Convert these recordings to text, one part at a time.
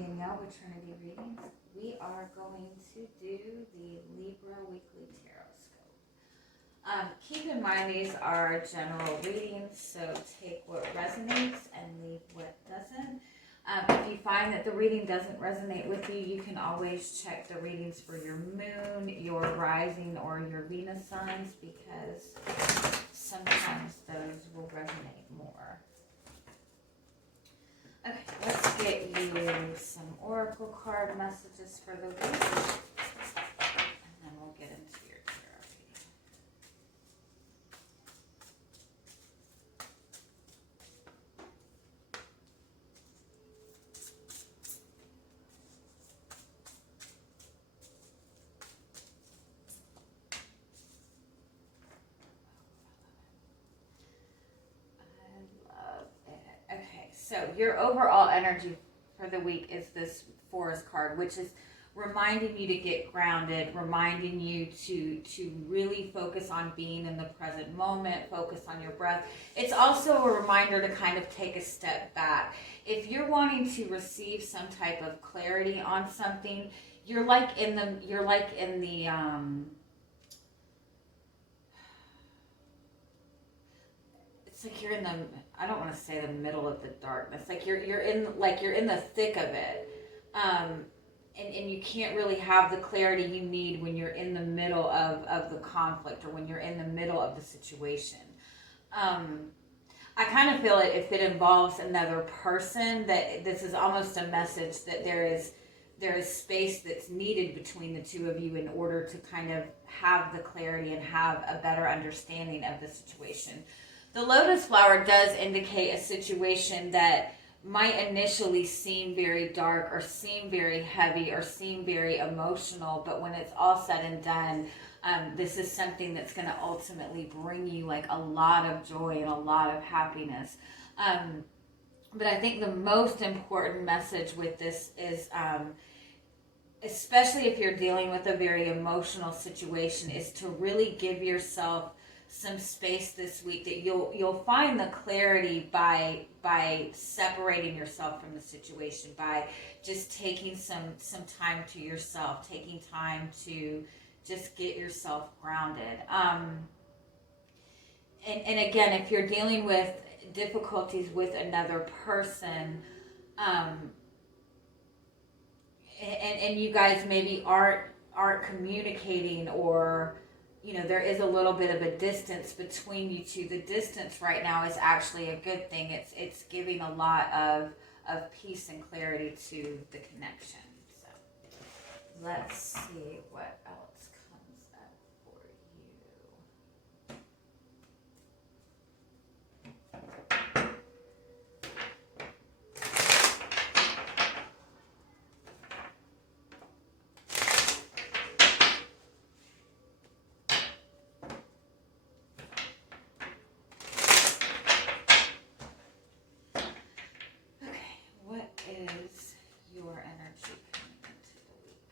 Danielle with Trinity Readings. We are going to do the Libra Weekly Tarotscope. Keep in mind these are general readings, so take what resonates and leave what doesn't. If you find that the reading doesn't resonate with you, you can always check the readings for your moon, your rising, or your Venus signs, because sometimes those will resonate more. Okay, let's get you some oracle card messages for the week, and then we'll get into your tarot reading. So your overall energy for the week is this Forest card, which is reminding you to get grounded, reminding you to really focus on being in the present moment, focus on your breath. It's also a reminder to kind of take a step back. If you're wanting to receive some type of clarity on something, you're like in the it's like you're in the, I don't want to say the middle of the darkness. Like you're in the thick of it. And you can't really have the clarity you need when you're in the middle of the conflict, or when you're in the middle of the situation. I kind of feel it if it involves another person, that this is almost a message that there is space that's needed between the two of you in order to kind of have the clarity and have a better understanding of the situation. The lotus flower does indicate a situation that might initially seem very dark, or seem very heavy, or seem very emotional, but when it's all said and done, this is something that's going to ultimately bring you like a lot of joy and a lot of happiness. But I think the most important message with this is, especially if you're dealing with a very emotional situation, is to really give yourself some space this week, that you'll find the clarity by separating yourself from the situation, by just taking some time to yourself, taking time to just get yourself grounded. And again, if you're dealing with difficulties with another person, and you guys maybe aren't communicating, or there is a little bit of a distance between you two. The distance right now is actually a good thing. It's giving a lot of peace and clarity to the connection. So let's see what else comes up for you. Is your energy coming into the week?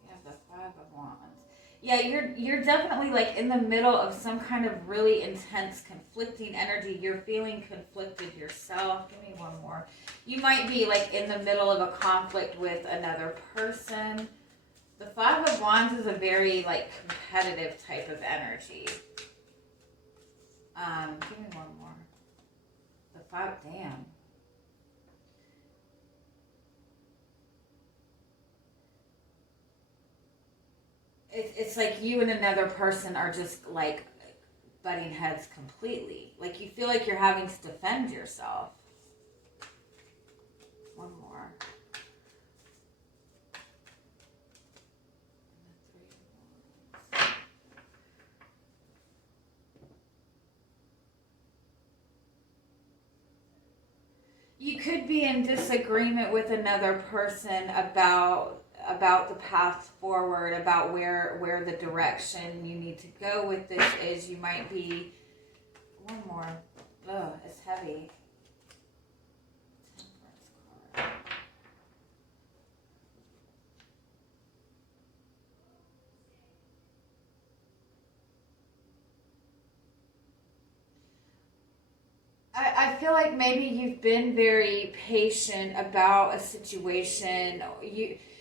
You have the Five of Wands. Yeah, you're definitely like in the middle of some kind of really intense conflicting energy. You're feeling conflicted yourself. Give me one more. You might be like in the middle of a conflict with another person. The Five of Wands is a very like competitive type of energy. Give me one more. Damn. It's like you and another person are just like butting heads completely. Like you feel like you're having to defend yourself. One more. You could be in disagreement with another person about the path forward, about where the direction you need to go with this is. You might be, one more. Oh, it's heavy. Temperance card. I feel like maybe you've been very patient about a situation.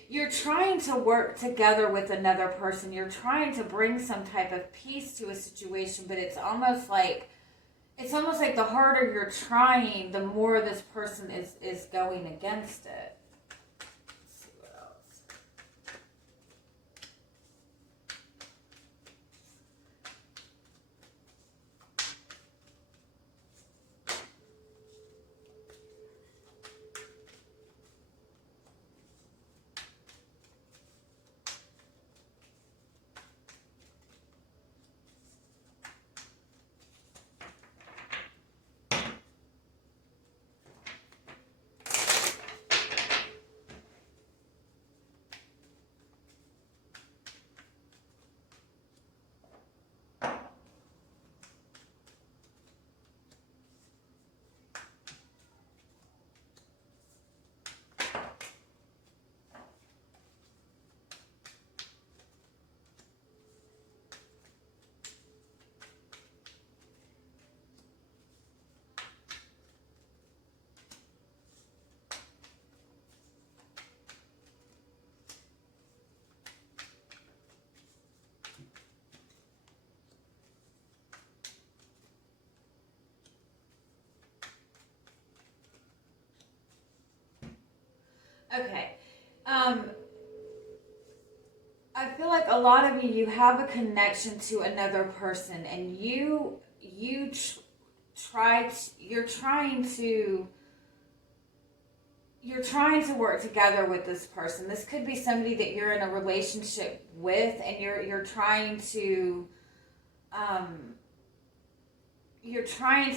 You're trying to work together with another person. You're trying to bring some type of peace to a situation, but it's almost like the harder you're trying, the more this person is going against it. Let's see what else. Okay. I feel like a lot of you have a connection to another person, and you're trying to work together with this person. This could be somebody that you're in a relationship with, and you're trying to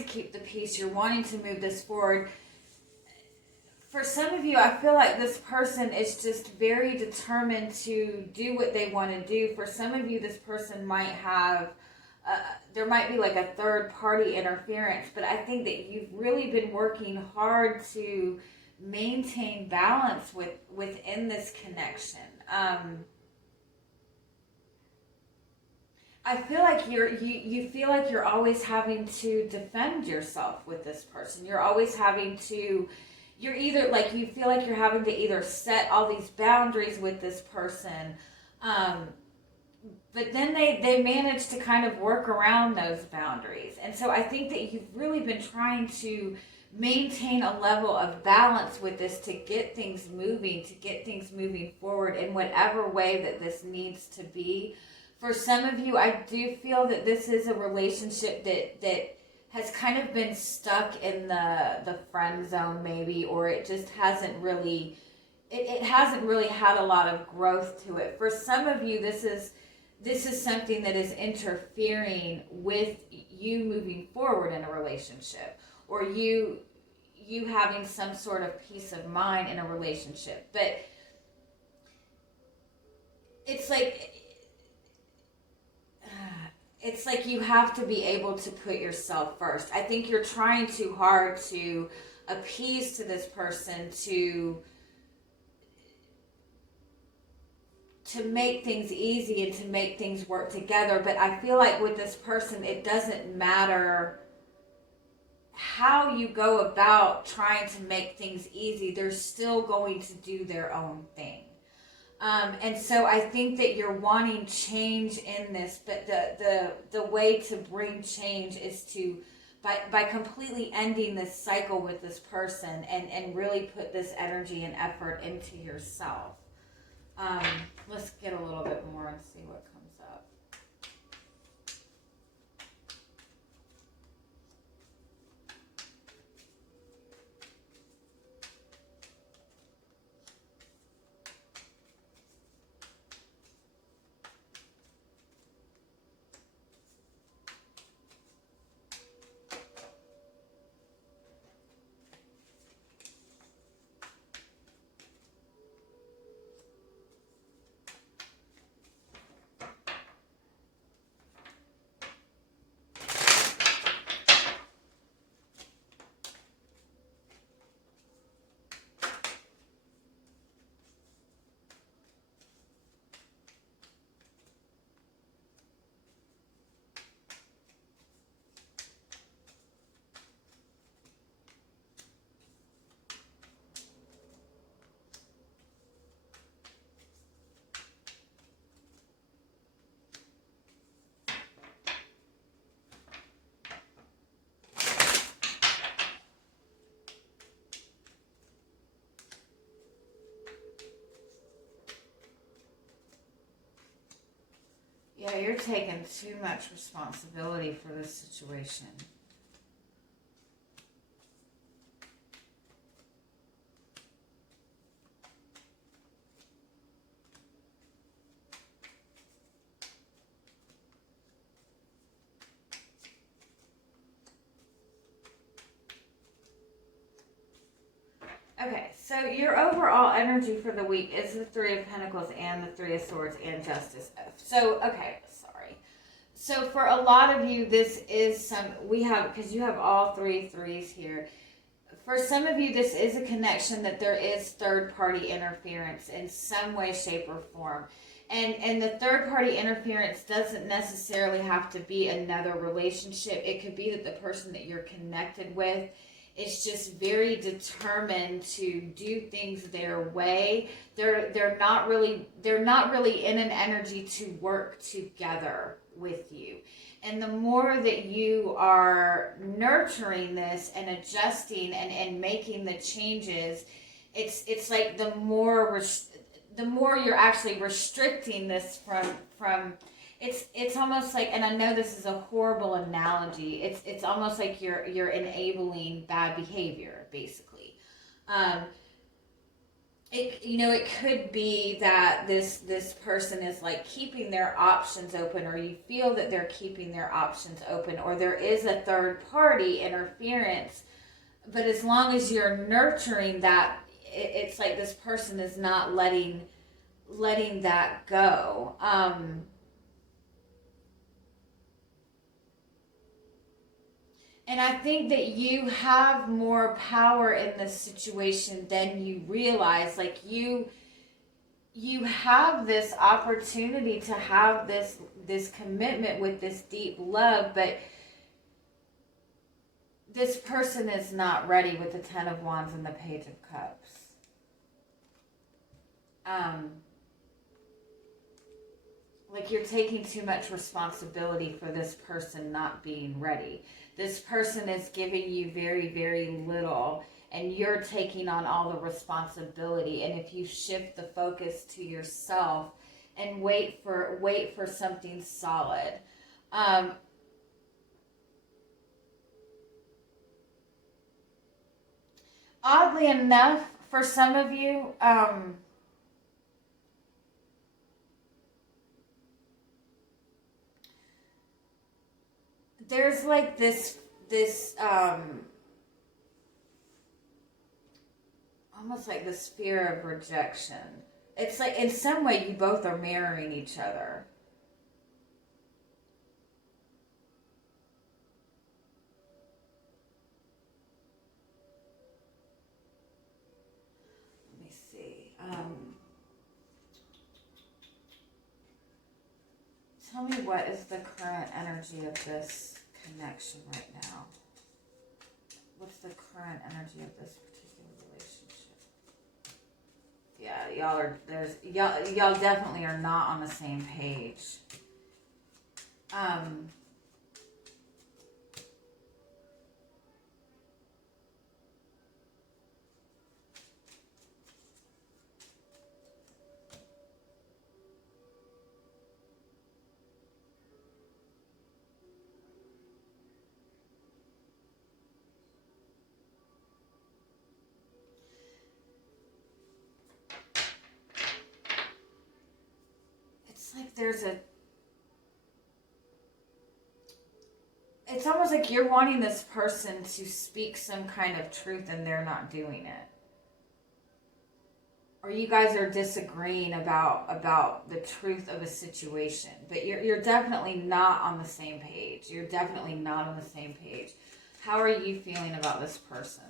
keep the peace. You're wanting to move this forward. For some of you, I feel like this person is just very determined to do what they want to do. For some of you, this person might have, there might be like a third party interference, but I think that you've really been working hard to maintain balance within this connection. I feel like you feel like you're always having to defend yourself with this person. You're always having to, you're either like, you feel like you're having to either set all these boundaries with this person, but then they manage to kind of work around those boundaries. And so I think that you've really been trying to maintain a level of balance with this to get things moving forward in whatever way that this needs to be. For some of you, I do feel that this is a relationship that has kind of been stuck in the friend zone maybe, or it just hasn't really, it hasn't really had a lot of growth to it. For some of you, this is something that is interfering with you moving forward in a relationship, or you having some sort of peace of mind in a relationship. But it's like you have to be able to put yourself first. I think you're trying too hard to appease to this person, to make things easy and to make things work together. But I feel like with this person, it doesn't matter how you go about trying to make things easy. They're still going to do their own thing. And so I think that you're wanting change in this, but the way to bring change is to by completely ending this cycle with this person and really put this energy and effort into yourself. Let's get a little bit more and see what comes up. you're taking too much responsibility for this situation. Okay, so your overall energy for the week is the Three of Pentacles and the Three of Swords and Justice. So, okay, sorry. So for a lot of you, this is because you have all three threes here. For some of you, this is a connection that there is third-party interference in some way, shape, or form. And the third-party interference doesn't necessarily have to be another relationship. It could be that the person that you're connected with is just very determined to do things their way. They're not really in an energy to work together with you. And the more that you are nurturing this and adjusting and making the changes, it's like the more you're actually restricting this from it's almost like, and I know this is a horrible analogy, it's almost like you're enabling bad behavior, basically. It could be that this person is like keeping their options open, or you feel that they're keeping their options open, or there is a third party interference. But as long as you're nurturing that, it's like this person is not letting that go. And I think that you have more power in this situation than you realize. Like you have this opportunity to have this commitment with this deep love, but this person is not ready with the Ten of Wands and the Page of Cups. Like you're taking too much responsibility for this person not being ready. This person is giving you very, very little, and you're taking on all the responsibility. And if you shift the focus to yourself and wait for something solid. Oddly enough, for some of you, there's like this almost like this fear of rejection. It's like in some way you both are mirroring each other. Let me see. Tell me, what is the current energy of this connection right now? What's the current energy of this particular relationship? Yeah, y'all definitely are not on the same page. Like it's almost like you're wanting this person to speak some kind of truth and they're not doing it. Or you guys are disagreeing about the truth of a situation. But you're definitely not on the same page. You're definitely not on the same page. How are you feeling about this person?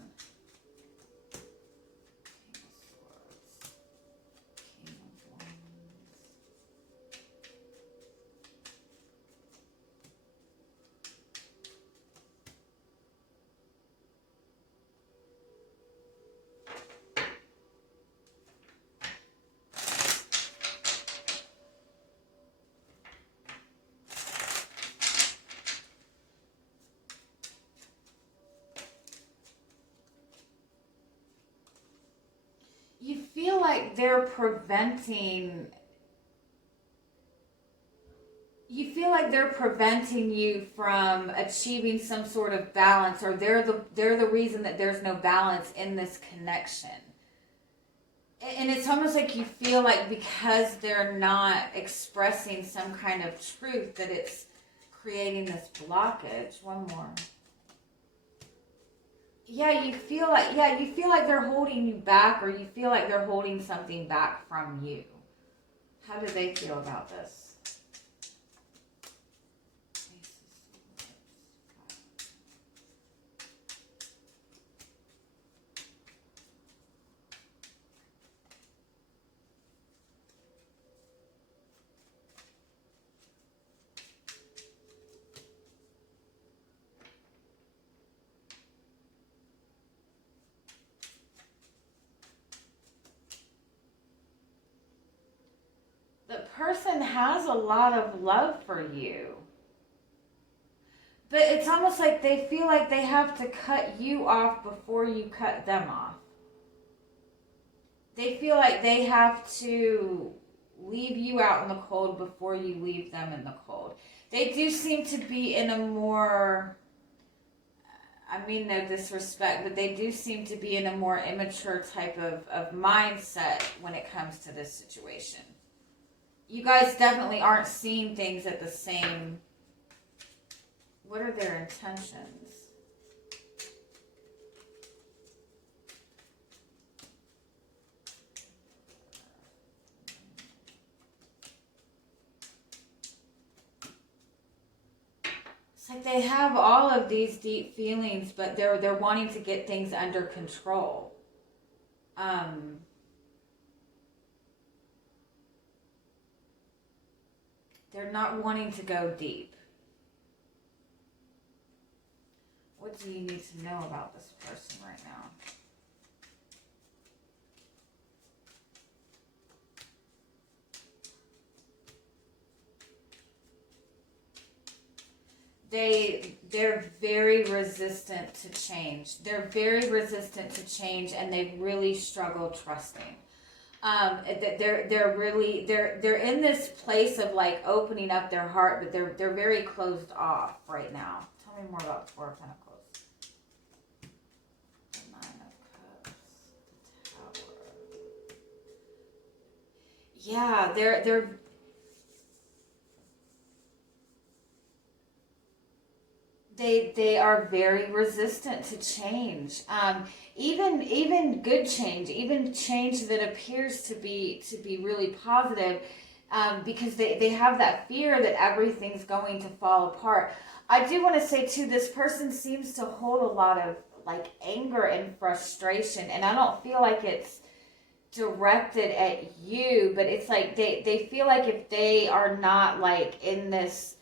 You feel like they're preventing they're preventing you from achieving some sort of balance, or they're the reason that there's no balance in this connection. And it's almost like you feel like because they're not expressing some kind of truth that it's creating this blockage. One more. You feel like they're holding you back, or you feel like they're holding something back from you. How do they feel about this? The person has a lot of love for you. But it's almost like they feel like they have to cut you off before you cut them off. They feel like they have to leave you out in the cold before you leave them in the cold. They do seem to be in a more, I mean no disrespect, but they do seem to be in a more immature type of mindset when it comes to this situation. You guys definitely aren't seeing things at the same. What are their intentions? It's like they have all of these deep feelings, but they're wanting to get things under control. They're not wanting to go deep. What do you need to know about this person right now? They're very resistant to change. They're very resistant to change, and they really struggle trusting. They're in this place of like opening up their heart, but they're very closed off right now. Tell me more about the Four of Pentacles. The Nine of Cups. The Tower. Yeah, they are very resistant to change. Even good change, even change that appears to be really positive, because they have that fear that everything's going to fall apart. I do want to say too, this person seems to hold a lot of like anger and frustration, and I don't feel like it's directed at you, but it's like they feel like if they are not like in this,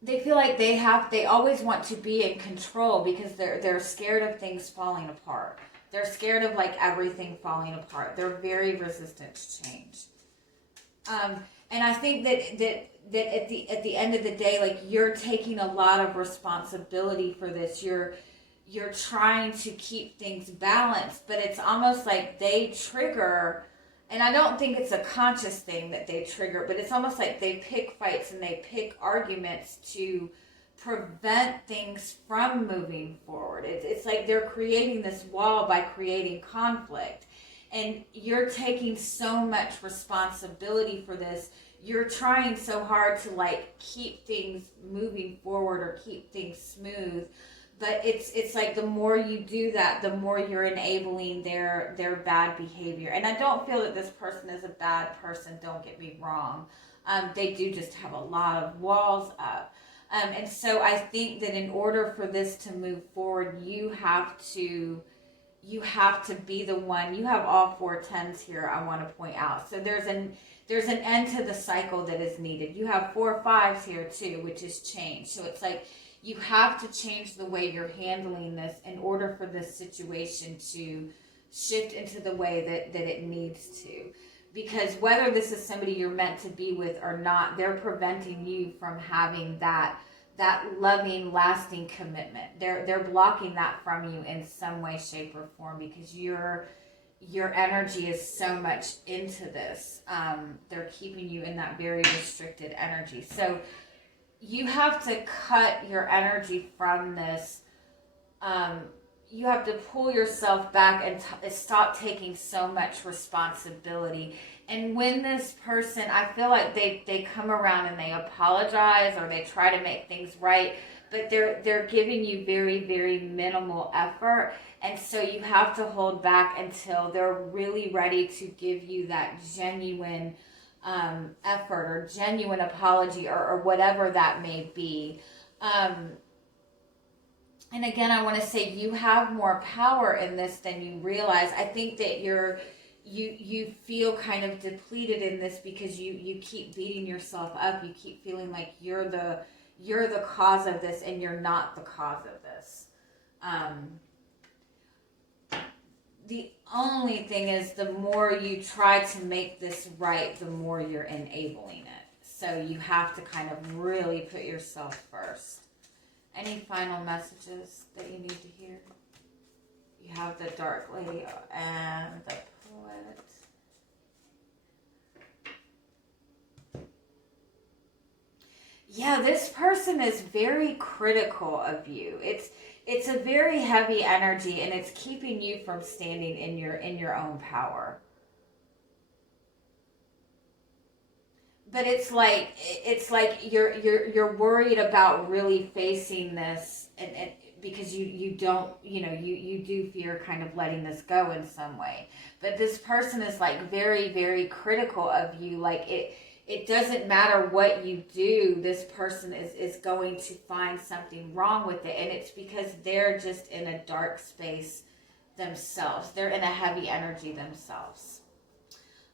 they feel like they always want to be in control because they're scared of things falling apart. They're scared of like everything falling apart. They're very resistant to change. And I think that at the end of the day, like you're taking a lot of responsibility for this. You're trying to keep things balanced, but it's almost like they trigger. And I don't think it's a conscious thing that they trigger, but it's almost like they pick fights and they pick arguments to prevent things from moving forward. It's like they're creating this wall by creating conflict. And you're taking so much responsibility for this. You're trying so hard to like keep things moving forward or keep things smooth. But it's like the more you do that, the more you're enabling their bad behavior. And I don't feel that this person is a bad person, don't get me wrong. They do just have a lot of walls up. And so I think that in order for this to move forward, you have to be the one. You have all 4 tens here, I want to point out. So there's an end to the cycle that is needed. You have 4 5s here too, which is change. So it's like, you have to change the way you're handling this in order for this situation to shift into the way that it needs to. Because whether this is somebody you're meant to be with or not, they're preventing you from having that loving, lasting commitment. They're blocking that from you in some way, shape, or form because your energy is so much into this. They're keeping you in that very restricted energy. So you have to cut your energy from this. You have to pull yourself back and stop taking so much responsibility. And when this person, I feel like they come around and they apologize or they try to make things right, but they're giving you very, very minimal effort. And so you have to hold back until they're really ready to give you that genuine effort or genuine apology, or whatever that may be. And again, I want to say you have more power in this than you realize. I think that you feel kind of depleted in this because you keep beating yourself up. You keep feeling like you're the cause of this, and you're not the cause of this. The only thing is, the more you try to make this right, the more you're enabling it. So you have to kind of really put yourself first. Any final messages that you need to hear? You have the Dark Lady and the Poet. Yeah, this person is very critical of you. It's a very heavy energy, and it's keeping you from standing in your own power. But it's like you're worried about really facing this, and because you don't, you do fear kind of letting this go in some way. But this person is like very, very critical of you. Like it doesn't matter what you do, this person is going to find something wrong with it, and it's because they're just in a dark space themselves. They're in a heavy energy themselves.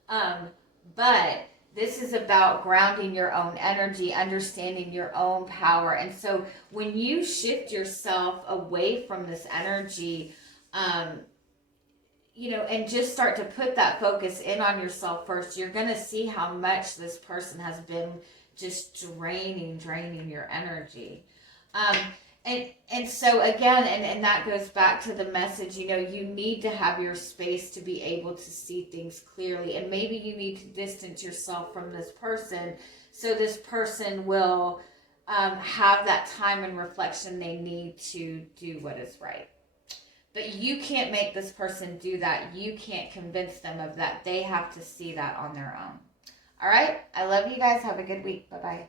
But this is about grounding your own energy, understanding your own power. And so when you shift yourself away from this energy, and just start to put that focus in on yourself first, you're going to see how much this person has been just draining your energy. And so again, and that goes back to the message, you need to have your space to be able to see things clearly. And maybe you need to distance yourself from this person so this person will have that time and reflection they need to do what is right. But you can't make this person do that. You can't convince them of that. They have to see that on their own. All right? I love you guys. Have a good week. Bye-bye.